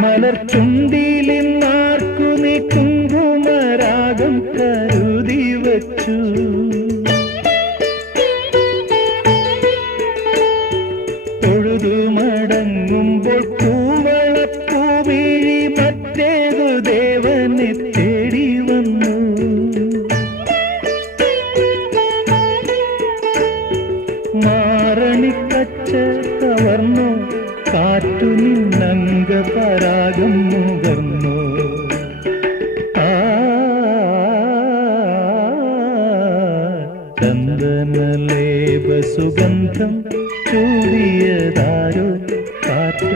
മലർച്ചുണ്ടിലിന്നാർക്കു നീ കുങ്കുമരാഗം കരുതി വച്ചു. തൊഴുതു മടങ്ങുമ്പോൾ പൂവളപ്പൂവിഴി മറ്റേതു ദേവനെ തേടി വന്നു. മാറണിക്കച്ച കവർന്നു കാറ്റു നിന്നംഗ പരാഗം മുകർന്നു. ചന്ദനലേപ സുഗന്ധം ചൂടിയതാരോ കാറ്റോ